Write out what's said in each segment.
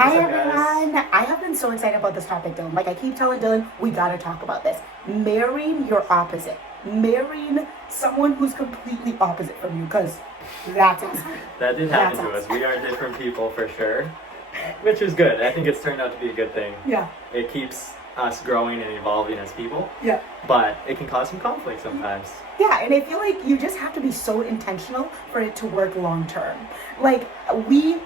Hi What's up, guys? everyone! I have been so excited about this topic, Dylan. Like I keep telling Dylan, we gotta talk about this. Marrying your opposite. Marrying someone who's completely opposite from you, because that's us. That did happen That's to us. us. We are different people for sure, which is good. I think it's turned out to be a good thing. Yeah, It keeps us growing and evolving as people, yeah. but it can cause some conflict sometimes. Yeah, and I feel like you just have to be so intentional for it to work long term. Like we've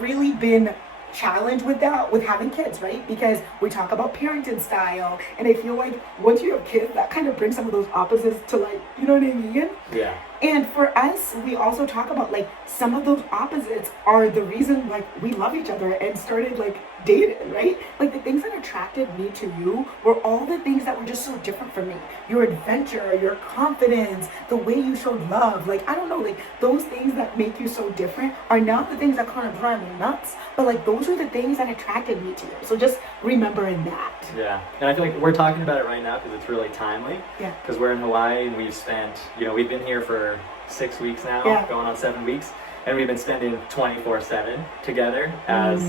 really been challenged with that with having kids, right? Because we talk about parenting style, and I feel like once you have kids, that kind of brings some of those opposites to, like, you know what I mean? Yeah. And for us, we also talk about like some of those opposites are the reason like we love each other and started like dating, right? Like the things that attracted me to you were all the things that were just so different from me. Your adventure, your confidence, the way you showed love. Like I don't know, like those things that make you so different are not the things that kind of drive me nuts, but like those are the things that attracted me to you. So just remembering that. Yeah. And I feel like we're talking about it right now because it's really timely. Yeah. Because we're in Hawaii and we've spent, we've been here for 6 weeks now, Yeah. going on 7 weeks, and we've been spending 24/7 together as,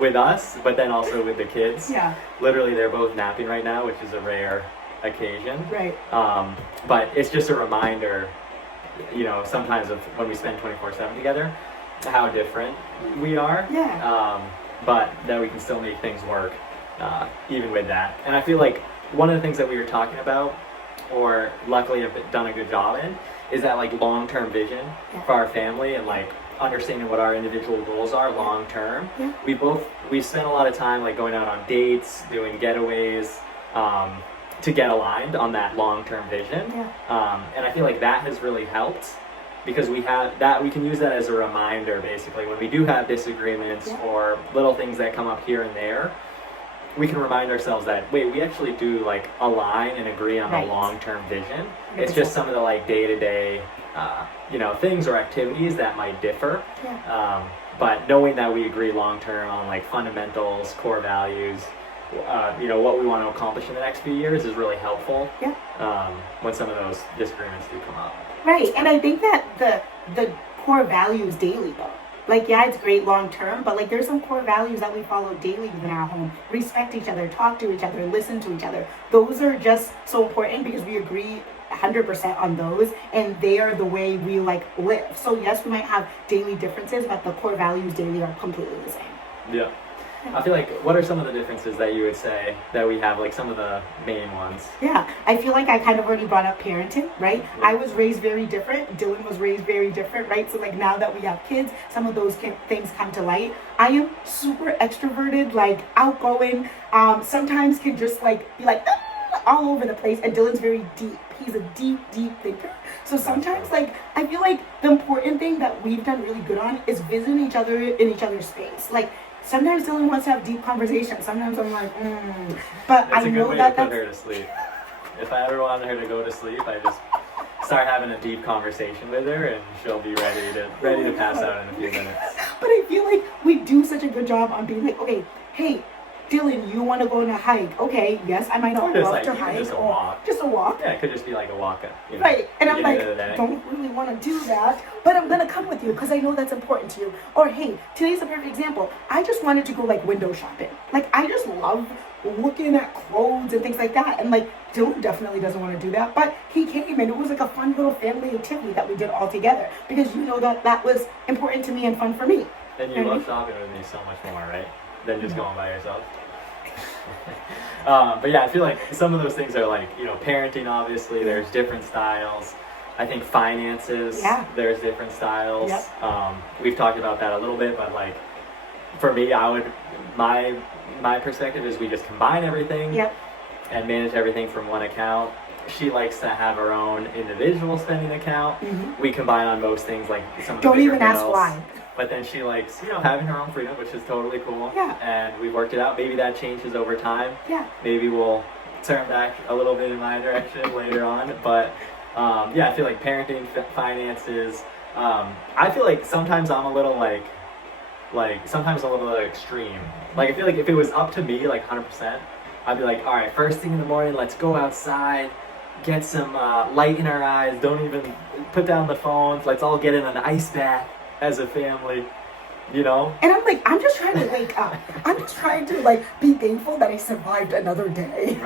with us, but then also with the kids. Yeah. Literally, they're both napping right now, which is a rare occasion. Right. But it's just a reminder, sometimes of when we spend 24/7 together, how different we are. Yeah. But that we can still make things work, even with that. And I feel like one of the things that we were talking about, or luckily have done a good job in, is that like long-term vision Yeah. for our family and like understanding what our individual goals are long term. Yeah. We spent a lot of time like going out on dates, doing getaways, to get aligned on that long-term vision. Yeah. And I feel like that has really helped because we have that, we can use that as a reminder basically when we do have disagreements Yeah. or little things that come up here and there. We can remind ourselves that wait, we actually do like align and agree on Right. a long-term vision. Yeah, It's for just sure. some of the like day-to-day, things or activities that might differ. Yeah. But knowing that we agree long-term on like fundamentals, core values, what we want to accomplish in the next few years is really helpful. Yeah. When some of those disagreements do come up. Right, and I think that the core values daily though. Like yeah, it's great long term, but like there's some core values that we follow daily within our home. Respect each other, talk to each other, listen to each other. Those are just so important because we agree 100% on those, and they are the way we like live. So yes, we might have daily differences, but the core values daily are completely the same. Yeah. I feel like, what are some of the differences that you would say that we have, like some of the main ones? Yeah, I feel like I kind of already brought up parenting, right? Yeah. I was raised very different. Dylan was raised very different, right? So like now that we have kids, some of those things come to light. I am super extroverted, like outgoing. Sometimes can just like be like all over the place. And Dylan's very deep. He's a deep thinker. So sometimes like I feel like the important thing that we've done really good on is visiting each other in each other's space. Like sometimes Dylan wants to have deep conversations. Sometimes I'm like, but That's I a good know way that to put her to sleep. If I ever wanted her to go to sleep, I just start having a deep conversation with her, and she'll be ready to pass out in a few minutes. But I feel like we do such a good job on being like, okay, hey, Dylan, you want to go on a hike? Okay, yes, I might not Or just love like, to even hike, just a or walk. just a walk. Yeah, it could just be like a walk. Right, and I'm beginning of the like, day. don't really want to do that, but I'm gonna come with you because I know that's important to you. Or hey, today's a perfect example. I just wanted to go like window shopping. Like I just love looking at clothes and things like that. And like Dylan definitely doesn't want to do that, but he came and it was like a fun little family activity that we did all together because you know that was important to me and fun for me. And you love shopping with me so much more, right? Than just going by yourself. But yeah, I feel like some of those things are like, parenting, obviously, there's different styles. I think finances, Yeah. there's different styles. Yep. We've talked about that a little bit, but like, for me, my perspective is we just combine everything Yep. and manage everything from one account. She likes to have her own individual spending account. Mm-hmm. We combine on most things, like some of the Don't bigger even ask bills. why. But then she likes, having her own freedom, which is totally cool. Yeah. And we've worked it out. Maybe that changes over time. Yeah. Maybe we'll turn back a little bit in my direction later on. But I feel like parenting, finances. I feel like sometimes I'm a little sometimes a little extreme. Like I feel like if it was up to me, like 100%, I'd be like, all right, first thing in the morning, let's go outside, get some light in our eyes. Don't even put down the phones. Let's all get in an ice bath as a family. you know? And I'm like, I'm just trying to wake up. I'm just trying to like be thankful that I survived another day.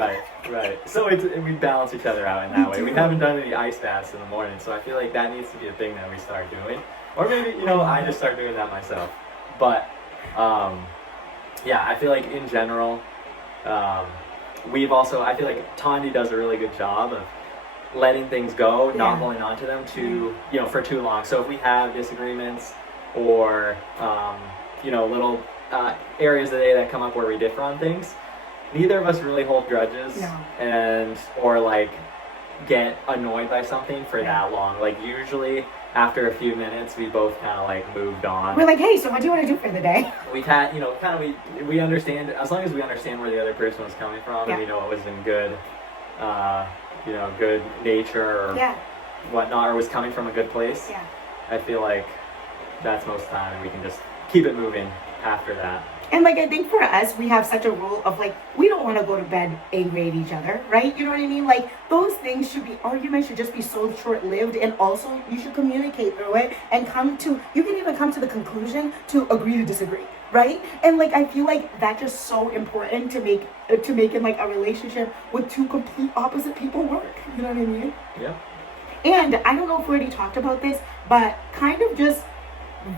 Right. So we balance each other out in that way. We haven't done any ice baths in the morning, so I feel like that needs to be a thing that we start doing. Or maybe, I just start doing that myself. But, yeah, I feel like in general, I feel like Tandi does a really good job of letting things go, not holding on to them for too long. So if we have disagreements or, little areas of the day that come up where we differ on things, neither of us really hold grudges or like get annoyed by something for that long. Like usually after a few minutes, we both kind of like moved on. We're like, hey, so what do you want to do for the day? We've had, we understand, as long as we understand where the other person was coming from and we know it was in good, good nature or whatnot, or was coming from a good place. Yeah. I feel like that's most of the time, and we can just keep it moving after that. And like, I think for us, we have such a rule of like, we don't want to go to bed angry at each other, right? You know what I mean? Like those things arguments should just be so short-lived, and also you should communicate through it and you can even come to the conclusion to agree to disagree, right? And like, I feel like that's just so important to make in like a relationship with two complete opposite people work. You know what I mean? Yeah. And I don't know if we already talked about this, but kind of just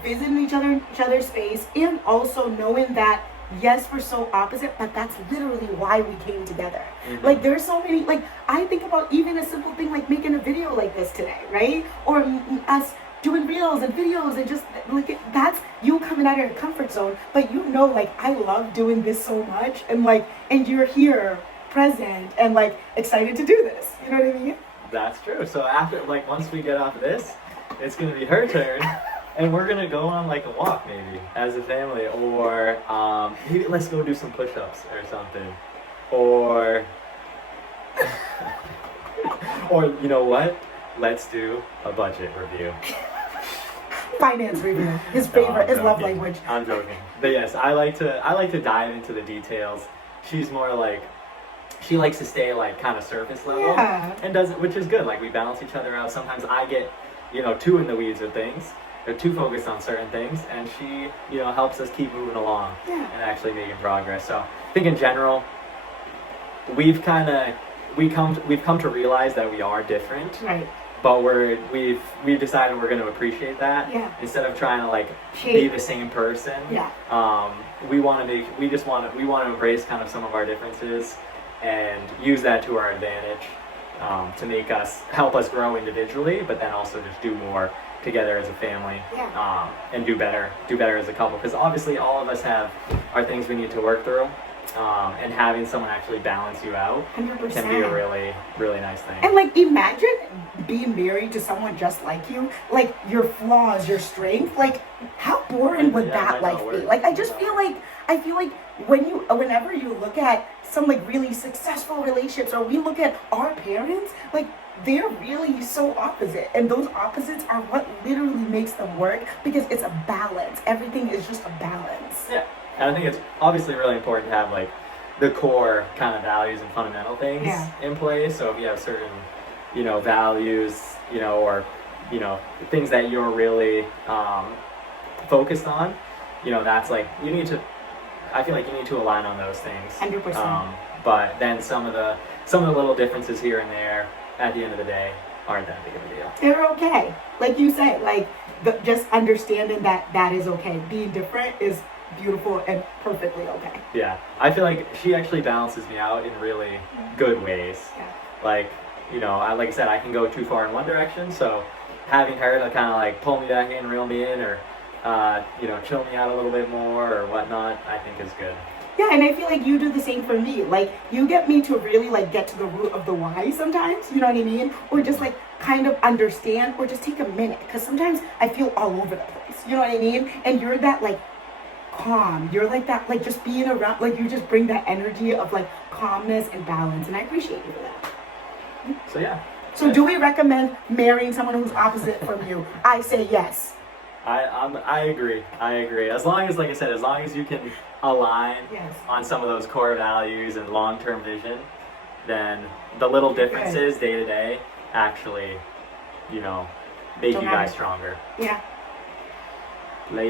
visiting each other's space, and also knowing that yes, we're so opposite, but that's literally why we came together. Like there's so many, like I think about even a simple thing like making a video like this today, right? Or us doing reels and videos, and just like that's you coming out of your comfort zone, but like I love doing this so much, and you're here present and like excited to do this, you know what I mean? That's true. So after, like, once we get off of this, it's gonna be her turn. And we're gonna go on like a walk maybe as a family, or maybe let's go do some push-ups or something, or or you know what? Let's do a budget review. Finance review. His favorite is love language. I'm joking, but yes, I like to dive into the details. She's more like, she likes to stay like kind of surface level, and which is good. Like we balance each other out. Sometimes I get too in the weeds with things. They're too focused on certain things, and she, helps us keep moving along and actually making progress. So I think in general, we've come to realize that we are different, right? But we've decided we're going to appreciate that instead of trying to like be the same person. We want to embrace kind of some of our differences and use that to our advantage to help us grow individually, but then also just do more together as a family, and do better as a couple, because obviously all of us have our things we need to work through, and having someone actually balance you out 100%. can be a really, really nice thing. And like, imagine being married to someone just like you, like your flaws, your strength, like how boring would that life be? Like I feel like whenever you look at some like really successful relationships, or we look at our parents, like they're really so opposite, and those opposites are what literally makes them work, because it's a balance. Everything is just a balance. Yeah, and I think it's obviously really important to have like the core kind of values and fundamental things in place. So if you have certain, values, or things that you're really focused on, that's like I feel like you need to align on those things. 100%. But then some of the little differences here and there, at the end of the day, aren't that big of a deal. They're okay. Like you said, like just understanding that is okay. Being different is beautiful and perfectly okay. Yeah, I feel like she actually balances me out in really good ways. Yeah. Like, like I said, I can go too far in one direction, so having her to kind of like pull me back in, reel me in, or chill me out a little bit more or whatnot, I think is good. Yeah, and I feel like you do the same for me. Like, you get me to really like get to the root of the why sometimes, you know what I mean? Or just like kind of understand, or just take a minute, because sometimes I feel all over the place, you know what I mean? And you're that like calm, you're like that, like just being around, like you just bring that energy of like calmness and balance, and I appreciate you for that. So yeah. So do we recommend marrying someone who's opposite from you? I say yes. I agree. As long as, like I said, as long as you can align on some of those core values and long-term vision, then the little differences day to day actually, make you guys stronger. Yeah.